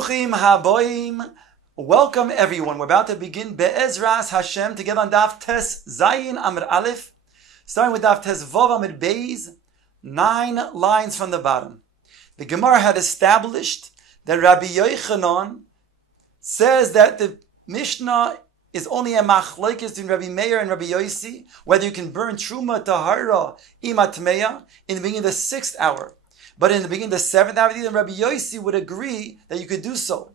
Bruchim haboim. Welcome everyone. We're about to begin Be'ezras Hashem together on Daf Tes Zayin Amud Aleph, starting with Daf Tes Vav Amud Beis, 9 lines from the bottom. The Gemara had established that Rabbi Yochanan says that the Mishnah is only a machlokes between Rabbi Meir and Rabbi Yossi, whether you can burn Truma Tahara Imatmeya in the beginning of the 6th hour. But in the beginning of the 7th hour, then Rabbi Yossi would agree that you could do so.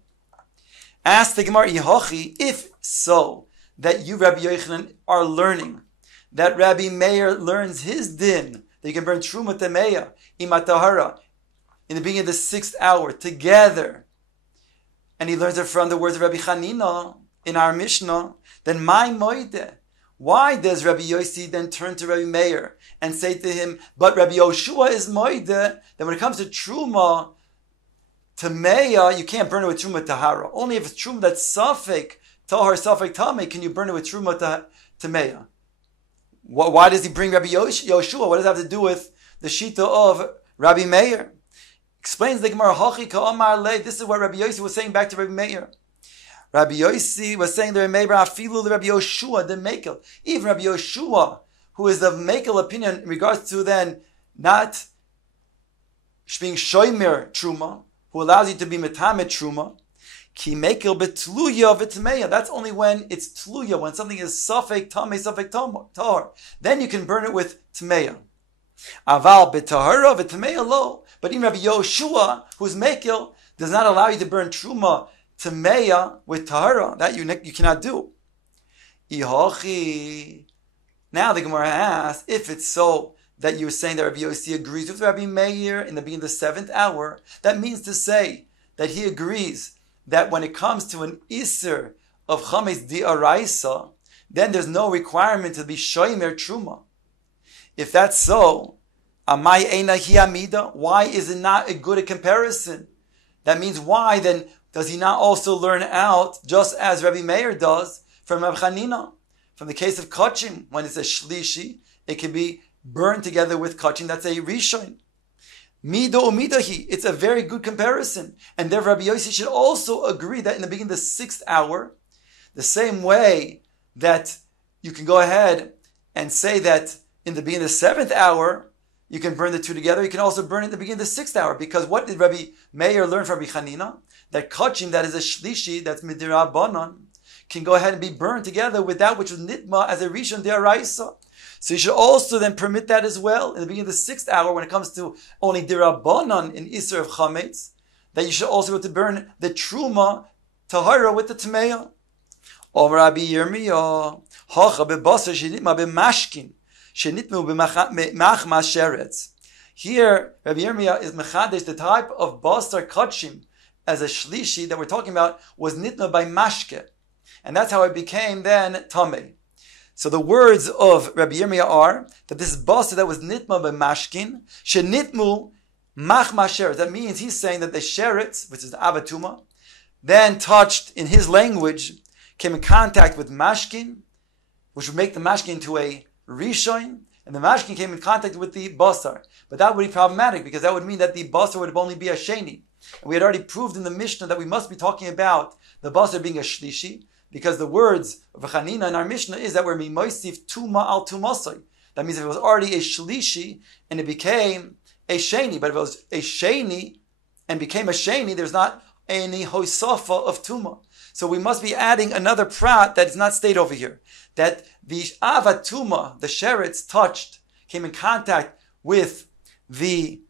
Ask the Gemara, if so, that you, Rabbi Yochanan, are learning that Rabbi Meir learns his din, that you can burn Truma Tameya, Imatahara, in the beginning of the 6th hour, together, and he learns it from the words of Rabbi Chanina in our Mishnah, then my moide. Why does Rabbi Yossi then turn to Rabbi Meir and say to him, but Rabbi Yoshua is moide, that when it comes to Truma Tameya, you can't burn it with Truma Tahara. Only if it's Truma that's Safek Tahar, Safek Tameh, can you burn it with Truma Tameya. Why does he bring Rabbi Yoshua? What does that have to do with the Shita of Rabbi Meir? Explains the Gemara, Hachi Ka'amar Le. This is what Rabbi Yossi was saying back to Rabbi Meir. Rabbi Yossi was saying to Rabbi Meir, Afilu the Rabbi Yoshua, the Mekel. Even Rabbi Yoshua, who is the Mekel opinion in regards to then not being Shoimer Truma, who allows you to be Metamet Truma, Ki Mekel betluya v'tmeya. That's only when it's tluya, when something is Safek Tameh, Safek Tahar. Then you can burn it with Tmeya. Aval betahara v'tmeya lo. But even Rabbi Yoshua, who's Mekel, does not allow you to burn Truma Tameya with Tahara. That you cannot do. Ihochi. Now the Gemara asks, if it's so that you're saying that Rabbi Yossi agrees with Rabbi Meir in the beginning of the 7th hour, that means to say that he agrees that when it comes to an Isser of Chametz Di'araisa, then there's no requirement to be Shoimer Truma. If that's so, Amai Eina Hi Amida, why is it not a good comparison? That means why then does he not also learn out, just as Rabbi Meir does, from Rabbi Chanina? From the case of Kachim, when it's a Shlishi, it can be burned together with Kachim, that's a Rishon. Mido Umidahi, it's a very good comparison. And therefore Rabbi Yossi should also agree that in the beginning of the 6th hour, the same way that you can go ahead and say that in the beginning of the 7th hour, you can burn the two together, you can also burn it in the beginning of the 6th hour. Because what did Rabbi Meir learn from Rabbi Chanina? That Kachim, that is a Shlishi, that's Midira Banan, can go ahead and be burned together with that which was Nitma as a Rishon De'araisa. So you should also then permit that as well in the beginning of the 6th hour when it comes to only Dirabanan in Isser of Chametz, that you should also go to burn the Truma Tahara with the Tmeya. Or Rabbi Yirmiyahu, Hacha bebasar shenitma b'mashkin, shenitmu b'machmas sheretz. Here, Rabbi Yirmiyahu is mechadesh, the type of basar kachim as a shlishi that we're talking about was nitma by mashke. And that's how it became then tameh. So the words of Rabbi Yirmiyahu are that this basar that was nitma by mashkin, shenitmu machmas sheretz. That means he's saying that the sheretz, which is the avatuma, then touched in his language, came in contact with mashkin, which would make the mashkin into a rishon, and the mashkin came in contact with the basar. But that would be problematic, because that would mean that the basar would only be a sheni. And we had already proved in the Mishnah that we must be talking about the basar being a shlishi, because the words of Chanina in our Mishnah is that we're mimoisif tuma al tumasai. That means if it was already a shlishi, and it became a sheni, but if it was a sheni, and became a sheni, there's not any hoisafa of tuma. So we must be adding another prat that is not stated over here. That the avatuma, the sheretz touched, came in contact with the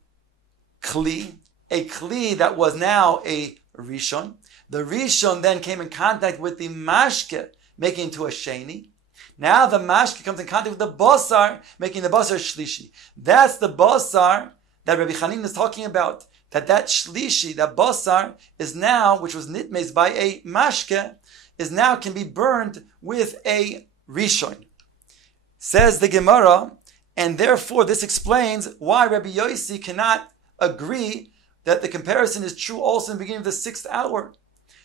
kli, a kli that was now a rishon. The rishon then came in contact with the mashke, making it into a sheni. Now the mashke comes in contact with the basar, making the basar shlishi. That's the basar that Rabbi Chanin is talking about. That shlishi, that basar, is now, which was nitmez by a mashke, is now can be burned with a rishon. Says the Gemara, and therefore this explains why Rabbi Yossi cannot agree that the comparison is true also in the beginning of the 6th hour.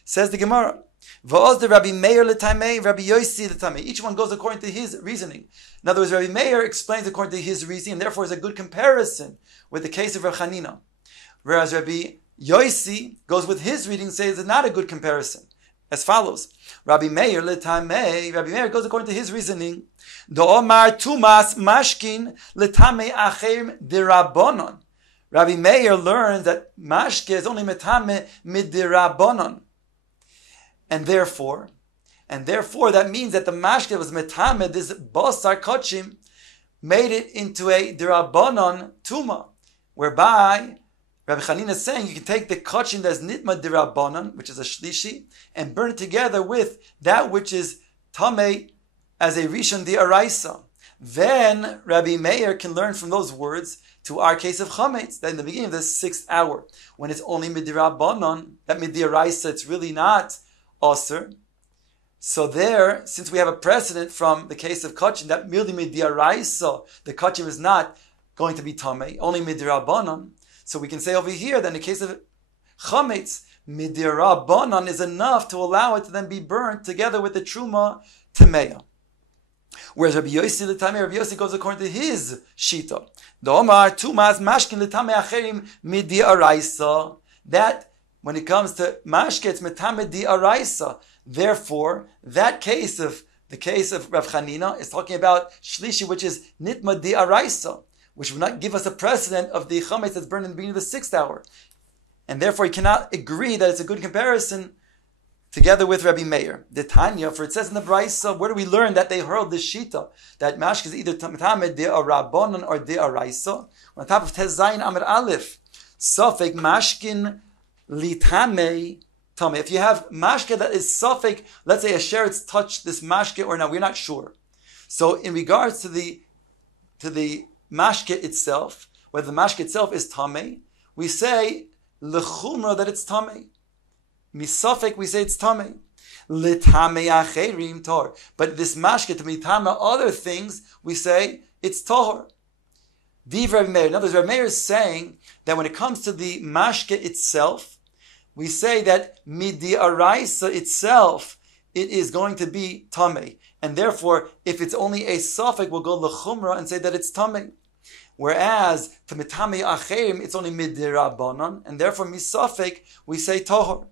Says the Gemara, V'oz the Rabbi Meir l'tamei, Rabbi Yossi l'tamei. Each one goes according to his reasoning. In other words, Rabbi Meir explains according to his reasoning, and therefore is a good comparison with the case of Rav Chanina. Whereas Rabbi Yosi goes with his reading, says it's not a good comparison. As follows. Rabbi Meir goes according to his reasoning. Do Omar Tumas Mashkin Letame Acherim Dirabonon. Rabbi Meir learns that mashke is only metame midirabonon. And therefore that means that the mashke that was metame, this bosar kochim, made it into a dirabonon tuma, whereby Rabbi Chanina is saying you can take the kochim that's nitma dirabonon, which is a shlishi, and burn it together with that which is tameh as a rishon di'araisa. Then Rabbi Meir can learn from those words to our case of chametz, that in the beginning of the 6th hour, when it's only midirabonon, that midiraisa, it's really not aser. So there, since we have a precedent from the case of kachim, that merely midiraisa, the kachim is not going to be tamei, only midirabonon. So we can say over here that in the case of chametz, midirabonon is enough to allow it to then be burnt together with the truma temeya. Whereas Rabbi Yossi goes according to his shita. That when it comes to mashke, it's metame di araisa. Therefore, that case of the case of Rav Chanina is talking about shlishi, which is nitma di araisa, which would not give us a precedent of the chametz that's burned in the beginning of the 6th hour, and therefore he cannot agree that it's a good comparison together with Rabbi Meir. The Tanya, for it says in the Brisa, where do we learn that they hurled this shita, that mashke is either tamed de arabonon or de araisa? On top of Tez Zayin Amir Aleph, Safek mashkin litame tame. If you have mashke that is Safek, let's say a sheretz touched this mashke or not, we're not sure. So in regards to the mashke itself, whether the mashke itself is tame, we say lechumra that it's tame. Misafek, we say it's tamei. Litame acherim tor. But this mashke to mitame other things, we say it's tahor. Div Rabbi Meir. In other words, Rabbi Meir is saying that when it comes to the mashke itself, we say that midi araisa itself, it is going to be tamei. And therefore, if it's only a safek, we'll go lechumra and say that it's tamei. Whereas to mitame acherim, it's only midirabanan, and therefore misafek, we say tahor.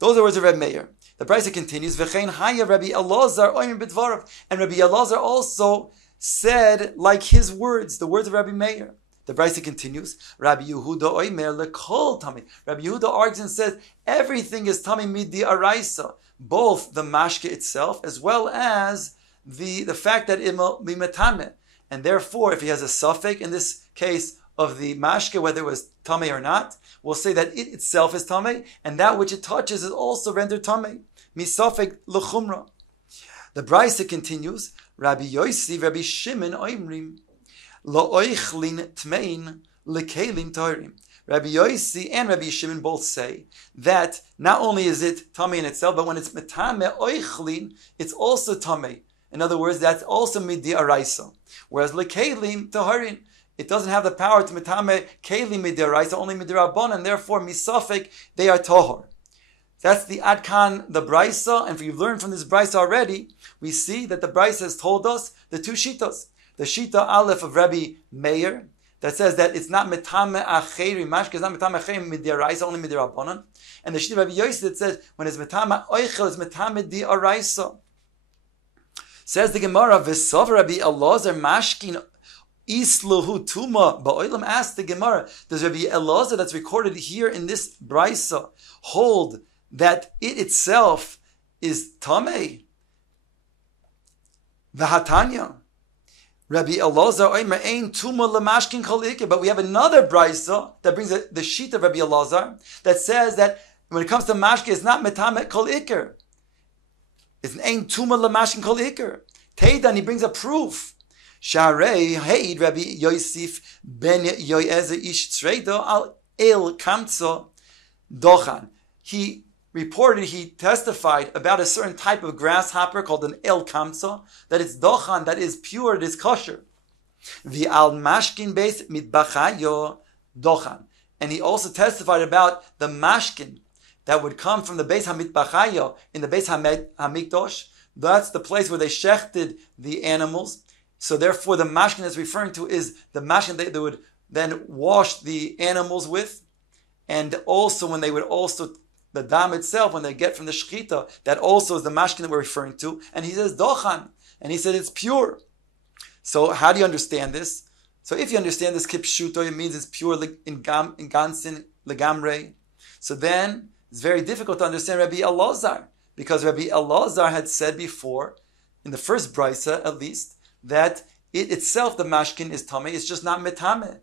Those are the words of Rabbi Meir. The Brisa continues, V'chein haya Rabbi Elazar oimer b'dvarav. And Rabbi Elazar also said like his words, the words of Rabbi Meir. The Brisa continues, Rabbi Yehuda oimer lekol tami. Rabbi Yehuda argues and says, everything is tami midi araisa. Both the mashke itself, as well as the fact that it will be metame. And therefore, if he has a suffix, in this case, of the mashke, whether it was tamei or not, we'll say that it itself is tamei, and that which it touches is also rendered tamei. Misafek l'chumra. The Brisa continues, Rabbi Yossi, Rabbi Shimon oimrim, lo'oichlin tmein lekelim toirim. Rabbi Yossi and Rabbi Shimon both say that not only is it tamei in itself, but when it's metame oichlin, it's also tamei. In other words, that's also midi araisa. Whereas lekelim toharin, it doesn't have the power to metame kelim midiraisa, only midirabon, and therefore misafek, they are tohor. That's the adkan, the brisa, and if you've learned from this brisa already, we see that the brisa has told us the two shitas. The shita aleph of Rabbi Meir, that says that it's not metame acheri, mashke is not metame acheri midiraisa, only midirabonon. And the shita of Rabbi Yosef that says, when it's metame oichel, it's metame di araisa. Says the Gemara, v'sov Rabbi Elazar mashkin Isluhu Tuma Ba'olam. Asked the Gemara, does Rabbi Elazar that's recorded here in this brisa hold that it itself is Tamei? V'hatanya Rabbi Elazar Oimer Ein Tuma Lamashkin Kol. But we have another brisa that brings the sheet of Rabbi Elazar that says that when it comes to mashke, it's not metamet kol iker. It's an Ein Tuma Lamashkin Kol Iker. Teidan, he brings a proof. Sharei Heid Rabbi Yosef ben Yoezer ish tzreido al el kamtzo dochan. He testified about a certain type of grasshopper called an el kamtzo, that it's dochan, that is pure, it is kosher. The al mashkin beis mitbachayo dochan. And he also testified about the mashkin that would come from the beis hamitbachayo in the beis hamikdosh. That's the place where they shechted the animals. So therefore, the mashkin is referring to is the mashkin that they would then wash the animals with. and also when they would also, the dam itself, when they get from the shechita, that also is the mashkin that we're referring to. And he says dochan, and he said it's pure. So how do you understand this? So if you understand this kipshuto, it means it's pure in gansin legamre. So then it's very difficult to understand Rabbi Elazar, because Rabbi Elazar had said before, in the first brisa at least, that it itself, the mashkin, is tameh, it's just not metameh.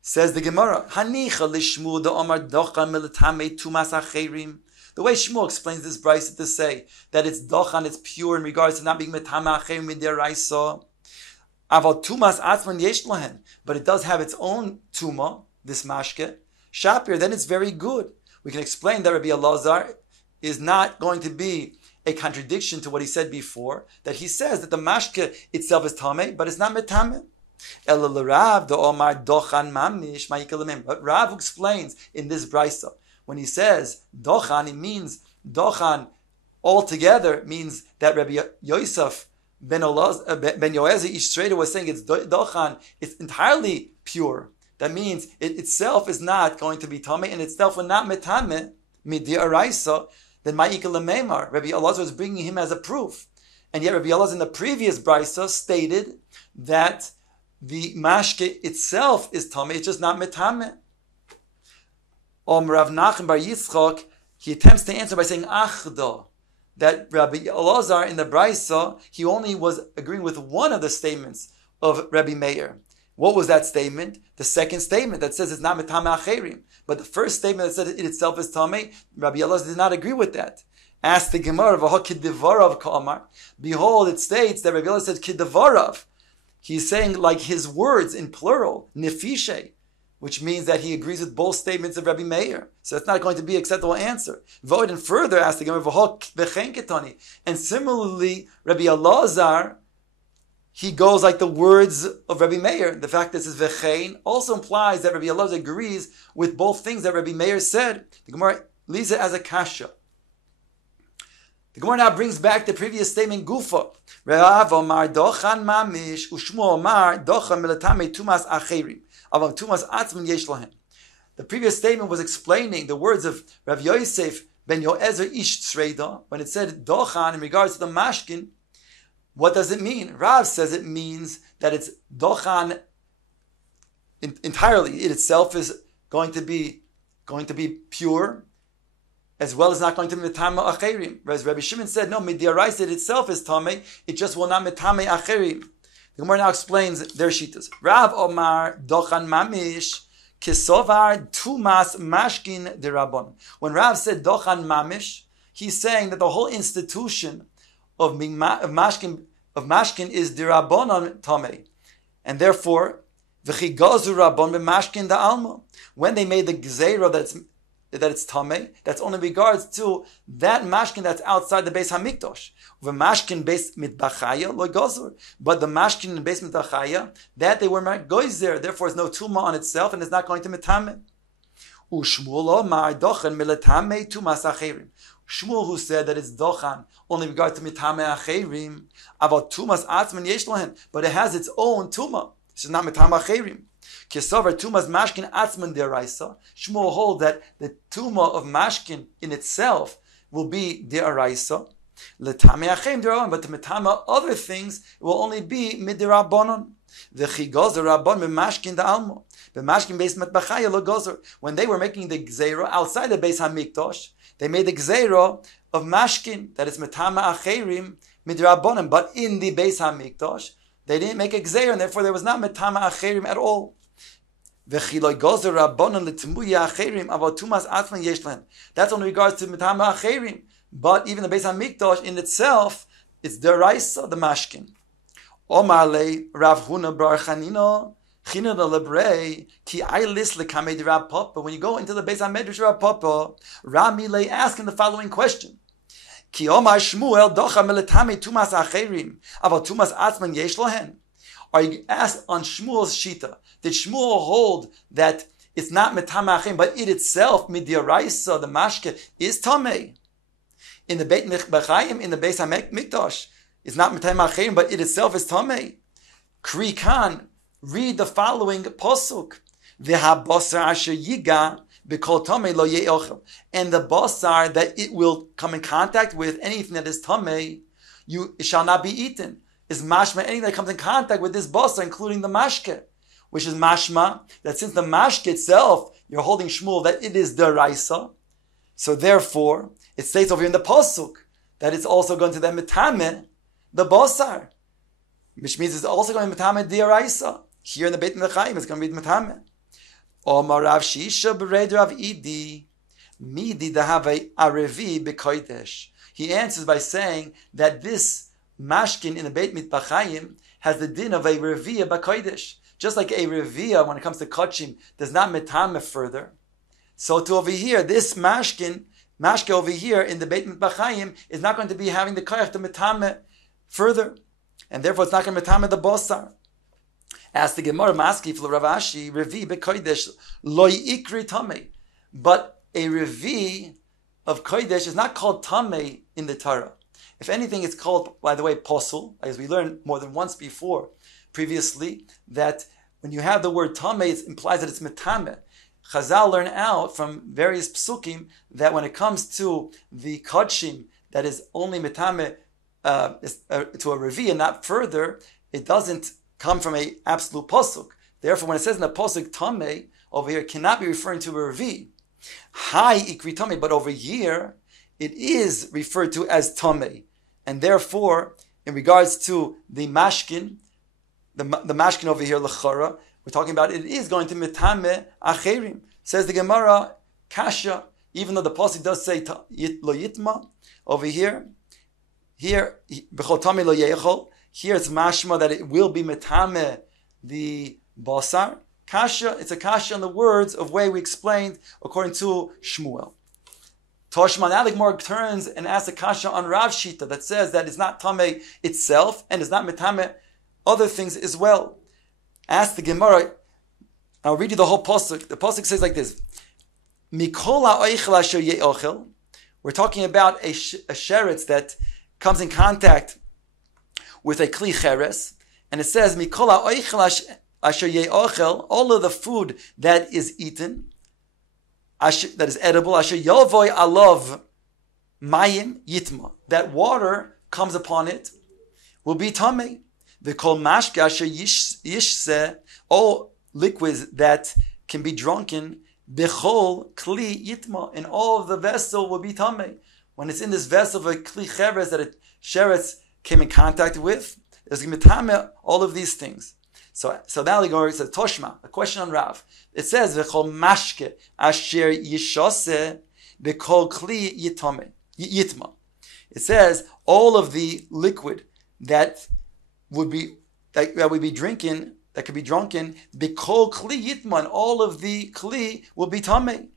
Says the Gemara, Hanicha lishmu the Omar dochan milatame tumas acherim. The way Shmuel explains this brisa to say that it's dochan, it's pure in regards to not being metame acherim midiraisa. Aval tumas atzman yesh lahen, but it does have its own tuma, this mashke. Shapir, then it's very good. We can explain that Rabbi Elazar is not going to be a contradiction to what he said before, that he says that the mashke itself is tameh, but it's not metame. But Rav explains in this brisa, when he says dochan, it means dochan altogether means that Rabbi Yosef ben Yoezi Ish Shreder was saying it's dochan, it's entirely pure. That means it itself is not going to be tameh, and itself will not metame midiaraisa. Then ma'ikal lememar, Rabbi Elazar was bringing him as a proof, and yet Rabbi Elazar in the previous brisa stated that the mashke itself is tameh, it's just not metame. Rav Nachman bar Yitzchak, he attempts to answer by saying achda, that Rabbi Elazar in the brisa, he only was agreeing with one of the statements of Rabbi Meir. What was that statement? The second statement that says it's not metame acherim. But the first statement that said it itself is tameh, Rabbi Elazar did not agree with that. Ask the Gemara, kidivarav ka'amar. Behold, it states that Rabbi Elazar said kidivarav. He's saying like his words in plural, nefishe, which means that he agrees with both statements of Rabbi Meir. So that's not going to be an acceptable answer. Void and further ask the Gemara, and similarly, Rabbi Elazar, he goes like the words of Rabbi Meir. The fact that this is v'chein also implies that Rabbi Elazar agrees with both things that Rabbi Meir said. The Gemara leaves it as a kasha. The Gemara now brings back the previous statement, Gufa. Rav Omar dochan mamish, u'shmu Omar dochan milatame tumas acherim. Avam tumas atzman yesh lahem. The previous statement was explaining the words of Rav Yosef ben Yoezer Ish Tzreida, when it said dochan in regards to the mashkin. What does it mean? Rav says it means that it's dochan entirely. It itself is going to be pure, as well as not going to be metame acherim. Whereas Rabbi Shimon said, no, midiaraisa it itself is tameh, it just will not metame acherim. The Gemara now explains their shitas. Rav Omar dochan mamish kisovar tumas mashkin derabon. When Rav said dochan mamish, he's saying that the whole institution of mashkin is dirabonon tameh, and therefore v'chigazu rabon b'mashkin da'alma. When they made the gzeira that it's tameh, that's only regards to that mashkin that's outside the Beis Hamikdash. V'mashkin Beis Mitbachaya lo gozur, but the mashkin in Beis Mitbachaya that they were not goizer, therefore it's no tuma on itself and it's not going to mitameh. U'shmuel omar dochan milatameh tumas acherim. Shmuel, who said that it's dochan only regard to mitame acherim, about tumas atzman yesh lahen, but it has its own tuma. It's not mitame acherim. Kesover tumas mashkin atzman deraisa. Shmuel hold that the tuma of mashkin in itself will be deraisa. Letame acherim deraban, but to mitame other things it will only be midirabonon. V'chigozer rabon b'mashkin da'almo. B'mashkin beis matbachaya lo gozer. When they were making the gzeira outside the Beis Hamikdash, they made the gzeira of mashkin, that is metama acherim midrabanan, but in the Beis Hamikdash they didn't make a gzeira, and therefore there was not metama acherim at all. V'chiloi gozer rabbanan l'tmuya acherim avot tumas atman yesh lahem. That's in regards to metama acherim, but even the Beis Hamikdash in itself, it's deraisa, the mashkin. Omar le Rav Huna bar Chanina. But when you go into the Beis HaMedrash Rav Papa, Rami lay asking the following question: Are you asked on Shmuel's shita? Did Shmuel hold that it's not metame achim, but it itself midiaraisa, the mashke, is tamei? In the Beit Mechbachayim, in the Beis HaMikdash, it's not metame achim, but it itself is tamei. Kri kan. Read the following posuk: V'habasar asher yiga b'kol tamei lo ye'ochel. And the basar that it will come in contact with, anything that is tamei, it shall not be eaten. Is mashma, anything that comes in contact with this basar, including the mashke, which is mashma, that since the mashke itself, you're holding Shmuel, that it is deraisa. So therefore, it states over here in the pasuk that it's also going to then metame the basar, which means it's also going to be metame deraisa. Here in the Beit Mechaim, it's going to be metame. Omar Rav Shisha b'reid Rav Idi midi dahave arevi b'kodesh. He answers by saying that this mashkin in the Beit Mitbachayim has the din of a revia b'kodesh. Just like a revia, when it comes to kachim, does not metame further. So to over here, this mashke over here in the Beit Mitbachayim is not going to be having the koyach to metame further, and therefore it's not going to metame the basar. As the Gemara Maski for Rav Ashi, revi b'kodesh lo ikri tamei, but a revi of kodesh is not called tamei in the Torah. If anything, it's called, by the way, posul, as we learned more than once before, previously, that when you have the word tamei, it implies that it's metame. Chazal learn out from various psukim that when it comes to the kodshim that is only metame to a revi and not further, it doesn't come from a absolute pasuk. Therefore, when it says in the pasuk tamei over here, it cannot be referring to a revi. Hi ikri tamei, but over here it is referred to as tamei, and therefore, in regards to the mashkin, the mashkin over here lechara, we're talking about it is going to metame acherim. Says the Gemara kasha, even though the pasuk does say lo yitma over here b'chol tamei lo yechol. Here it's mashma that it will be metame the basar. Kasha, it's a kasha on the words of way we explained according to Shmuel. Toshma, now the Gemara turns and asks a kasha on Rav Shita that says that it's not tamei itself and it's not metame other things as well. Ask the Gemara, I'll read you the whole pasuk. The pasuk says like this: Mikol ha'oichel asher ye'ochel. We're talking about a sheretz that comes in contact with a kli cheres, and it says Mikol ha'oichel asher ye'ochel. All of the food that is eaten, that is edible, asher yovoy alav mayim yitma. That water comes upon it will be tamei. V'kol mashke asher yishse. All liquids that can be drunken, bechol kli yitma, and all of the vessel will be tamei. When it's in this vessel of a kli cheres that a sheretz came in contact with, there's going to be tamei all of these things. So now the Gemara says Toshma, a question on Rav. It says v'chol mashke asher yishase bechol kli yitma. It says all of the liquid that would be drinking, that could be drunken, b'kol kli yitman, all of the kli will be tamei.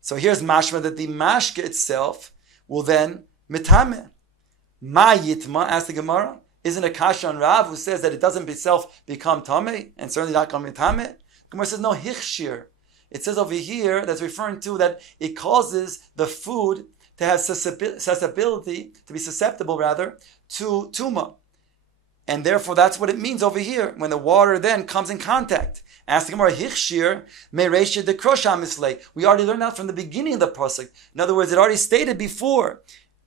So here's mashma that the mashke itself will then metame. Ma yitma, asked the Gemara, isn't a kasha on Rav who says that it doesn't itself become tamei, and certainly not come metame? Gemara says no, hichshir. It says over here that's referring to that it causes the food to have susceptibility, to be susceptible rather, to tuma. And therefore, that's what it means over here when the water then comes in contact. Ask the Gemara, Hichshir mereisha de krosha mislei. We already learned that from the beginning of the pasuk. In other words, it already stated before,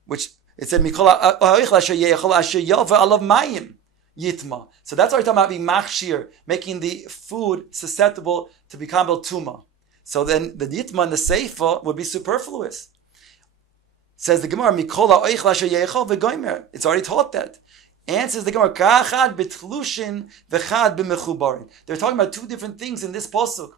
which it said Mikol ha'oichel asher ye'echol asher yova alav mayim yitma. So that's what we're talking about being machshir, making the food susceptible to become tuma. So then the yitma and the seifa would be superfluous. Says the Gemara, Mikol ha'oichel asher ye'echol v'goymer. It's already taught that. Answers the Gemara, Kachad b'tlushin v'chad b'mechubarin. They're talking about two different things in this pasuk.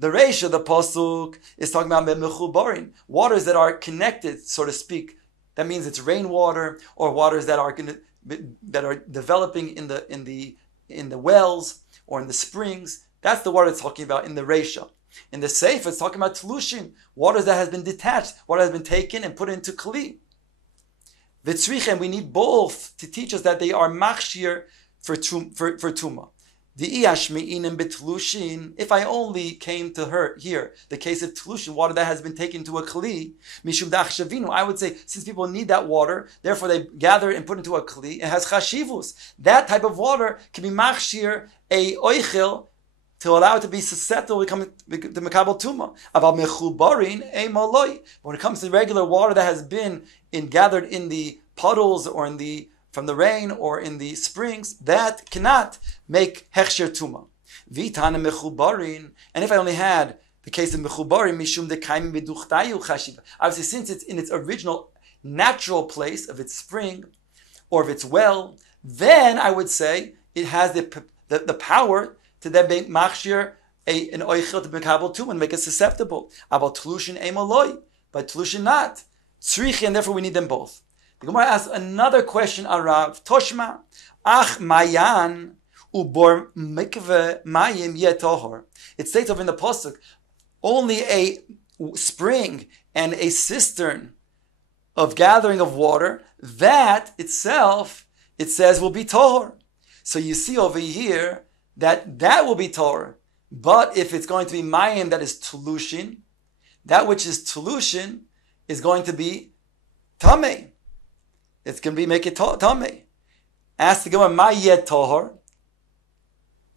The reish of the pasuk is talking about b'mechubarin, waters that are connected, so to speak. That means it's rainwater or waters that are developing in the wells or in the springs. That's the water it's talking about in the reisha. In the seif, it's talking about tlushin, waters that has been detached, water has been taken and put into kli. V'tzrichem, we need both to teach us that they are machshir for tuma. The iyashmi'inim betlushin. If I only came to her here, the case of tlushin, water that has been taken to a kli, mishum dachshavinu, I would say, since people need that water, therefore they gather and put into a kli. It has chashivus. That type of water can be machshir a oichel to allow it to be susceptible to become the Mekabel Tuma. About Mechubarin, Emaloi. When it comes to regular water that has been gathered in the puddles or from the rain or in the springs, that cannot make Hechsher Tuma. Vitana Mechubarin, and if I only had the case of Mechubarin, Mishum Dekaim Beduchtayu Chashiva. Obviously, since it's in its original natural place of its spring or of its well, then I would say it has the power to then make machshir an oichel to mekabel tuma and make it susceptible. About tlushin emaloi, but tlushin not. Tzrichi, and therefore we need them both. The Gemara asks another question on Rav Toshma. Ach mayan ubor mikve mayim yetohor. It states over in the pasuk, only a spring and a cistern of gathering of water, that itself, it says, will be tohor. So you see over here that will be tohor. But if it's going to be mayim that is tulushin, that which is tulushin is going to be tameh. It's going to be make it tameh. Ask the Gemara, ma yet tohor?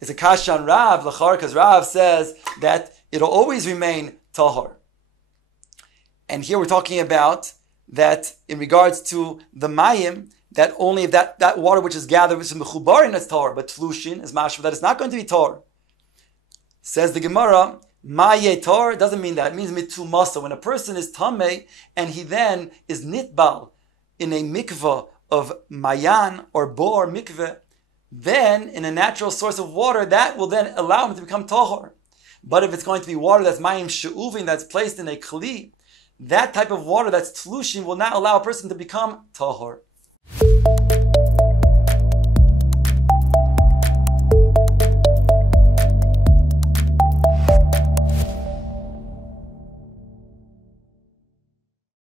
It's a kashan Rav, lachar, because Rav says that it'll always remain tohor. And here we're talking about that in regards to the mayim, that only if that water which is gathered with some mechubarin is tor, but tlushin is mashma, that it's not going to be tor. Says the Gemara, maye tor doesn't mean that. It means mitumasa. When a person is tameh and he then is nitbal in a mikveh of mayan or bor mikveh, then in a natural source of water, that will then allow him to become tahor. But if it's going to be water that's mayim she'uvin, that's placed in a kli, that type of water that's tlushin will not allow a person to become tahor.